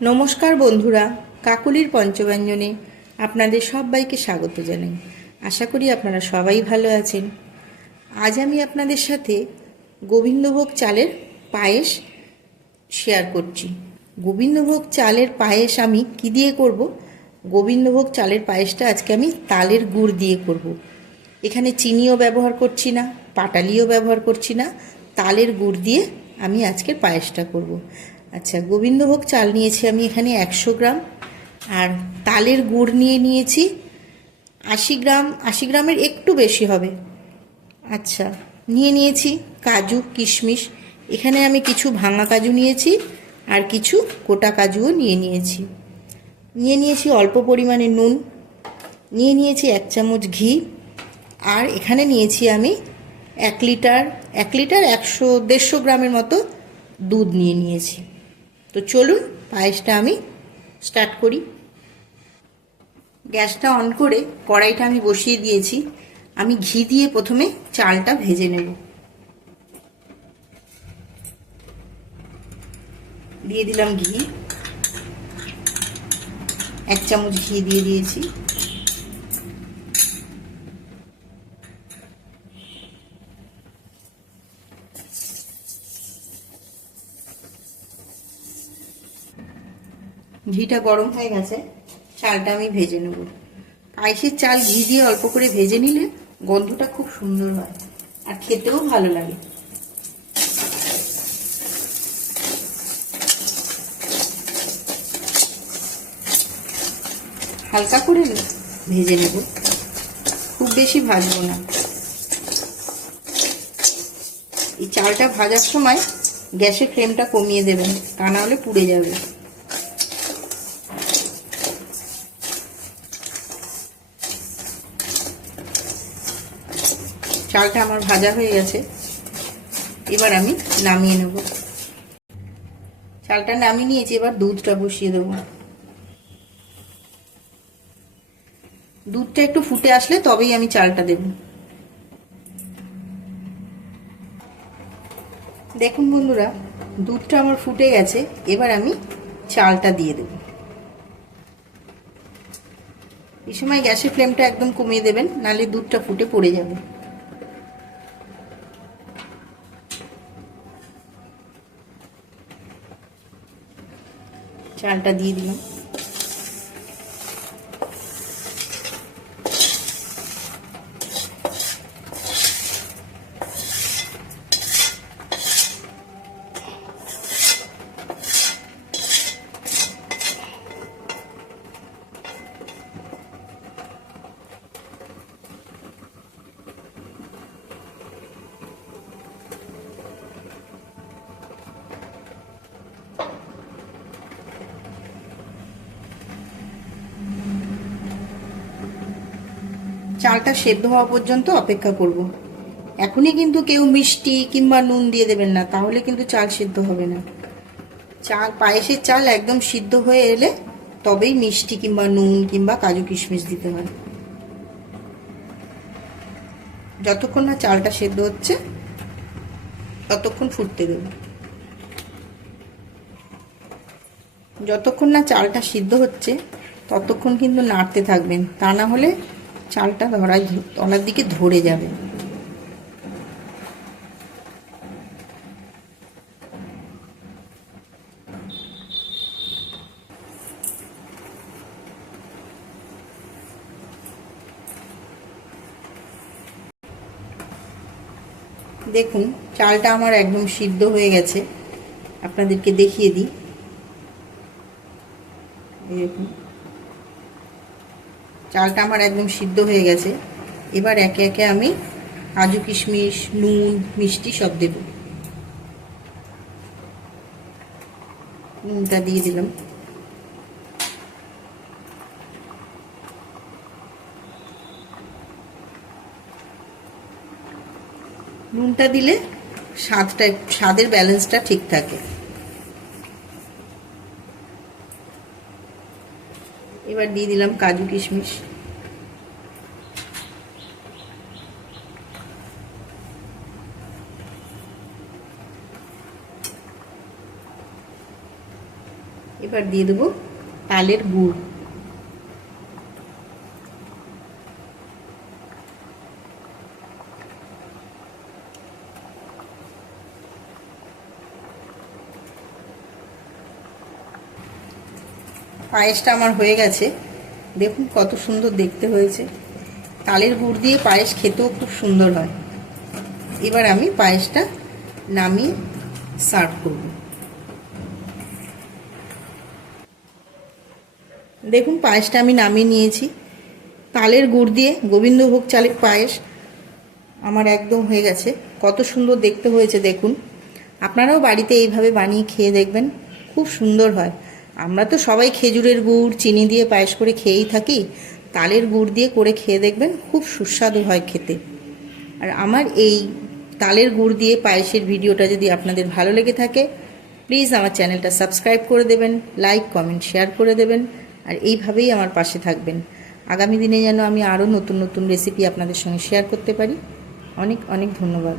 নমস্কার বন্ধুরা, কাকুলির পঞ্চব্যঞ্জনে আপনাদের সবাইকে স্বাগত জানাই আশা করি আপনারা সবাই ভালো আছেন আজ আমি আপনাদের সাথে গোবিন্দভোগ চালের পায়েস শেয়ার করছি গোবিন্দভোগ চালের পায়েস আমি কি দিয়ে করব গোবিন্দভোগ চালের পায়েসটা আজকে আমি তালের গুড় দিয়ে করব। এখানে চিনিও ব্যবহার করছি না, পাটালিও ব্যবহার করছি না, তালের গুড় দিয়ে আমি আজকের পায়েসটা করব। আচ্ছা গোবিন্দভোগ চাল নিয়েছি আমি এখানে একশো গ্রাম, আর তালের গুড় নিয়ে নিয়েছি আশি গ্রাম, আশি গ্রামের একটু বেশি হবে। আচ্ছা নিয়ে নিয়েছি কাজু, কিশমিশ, এখানে আমি কিছু ভাঙা কাজু নিয়েছি আর কিছু গোটা কাজুও নিয়ে নিয়েছি। নিয়ে নিয়েছি অল্প পরিমাণে নুন, নিয়ে নিয়েছি এক চামচ ঘি, আর এখানে নিয়েছি আমি এক লিটার এক লিটার একশো, দেড়শো গ্রামের মতো দুধ নিয়ে নিয়েছি। তো চলুন, পায়েসটা আমি স্টার্ট করি। গ্যাসটা অন করে কড়াইটা আমি বসিয়ে দিয়েছি। আমি ঘি দিয়ে প্রথমে চালটা ভেজে নেব। দিয়ে দিলাম ঘি। এক চামচ ঘি দিয়ে দিয়েছি। ঘিটা গরম হয়ে গেছে, চালটা আমি ভেজে নেব। পায়েসের চাল ঘি দিয়ে অল্প করে ভেজে নিলে গন্ধটা খুব সুন্দর হয় আর খেতেও ভালো লাগে। হালকা করে ভেজে নেব, খুব বেশি ভাজবো না। এই চালটা ভাজার সময় গ্যাসের ফ্লেমটা কমিয়ে দেবেন, তা না হলে পুড়ে যাবে। চালটা আমার ভাজা হয়ে গেছে। এবার আমি নামিয়ে নেব। চালটা নামিয়ে নিয়েছি, এবার দুধটা বসিয়ে দেবো। দুধটা একটু ফুটে আসলে তবেই আমি চালটা দেব। দেখুন বন্ধুরা, দুধটা আমার ফুটে গেছে, এবার আমি চালটা দিয়ে দেব। এই সময় গ্যাসের ফ্লেমটা একদম কমিয়ে দেবেন নালে দুধটা ফুটে পড়ে যাবে। চালটা দিয়ে দিলাম। চালটা সেদ্ধ হওয়া পর্যন্ত অপেক্ষা করব। এখনই কিন্তু কেউ মিষ্টি কিংবা নুন দিয়ে দেবেন না, তাহলে কিন্তু চাল সিদ্ধ হবে না। চাল, পায়েসের চাল একদম সিদ্ধ হয়ে এলে তবেই মিষ্টি কিংবা নুন কিংবা কাজু কিশমিশ দিতে হয়। যতক্ষণ না চালটা সেদ্ধ হচ্ছে, ততক্ষণ ফুটতে দেব। যতক্ষণ না চালটা সিদ্ধ হচ্ছে, ততক্ষণ কিন্তু নাড়তে থাকবেন। তা না হলে চালটা ধরায় তলার দিকে ধরে যাবে। দেখুন, চালটা আমার একদম সিদ্ধ হয়ে গেছে। আপনাদেরকে দেখিয়ে দিই। দেখুন। চালটা আমার একদম সিদ্ধ হয়ে গেছে। এবার একে একে আমি কাজু কিশমিশ, নুন, মিষ্টি সব দেব। নুনটা দিয়ে দিলাম। নুনটা দিলে স্বাদটা, স্বাদের ব্যালেন্সটা ঠিক থাকে। এবার দিয়ে দিলাম কাজু কিশমিশ। এবার দিয়ে দেবো তালের গুড়। পায়েসটা আমার হয়ে গেছে। দেখুন কত সুন্দর দেখতে হয়েছে। তালের গুড় দিয়ে পায়েস খেতেও খুব সুন্দর হয়। এবার আমি পায়েসটা নামিয়ে সার্ভ করব। দেখুন পায়েসটা আমি নামিয়ে নিয়েছি। তালের গুড় দিয়ে গোবিন্দভোগ চালের পায়েস আমার একদম হয়ে গেছে। কত সুন্দর দেখতে হয়েছে, দেখুন। আপনারাও বাড়িতে এইভাবে বানিয়ে খেয়ে দেখবেন। খুব সুন্দর হয়। আমরা তো সবাই খেজুরের গুড়, চিনি দিয়ে পায়েস করে খেয়েই থাকি। তালের গুড় দিয়ে করে খেয়ে দেখবেন খুব সুস্বাদু হয় খেতে। আর আমার এই তালের গুড় দিয়ে পায়েসের ভিডিওটা যদি আপনাদের ভালো লেগে থাকে প্লিজ আমার চ্যানেলটা সাবস্ক্রাইব করে দেবেন লাইক কমেন্ট শেয়ার করে দেবেন, আর এইভাবেই আমার পাশে থাকবেন। আগামী দিনে যেন আমি আরও নতুন নতুন রেসিপি আপনাদের সঙ্গে শেয়ার করতে পারি। অনেক অনেক ধন্যবাদ।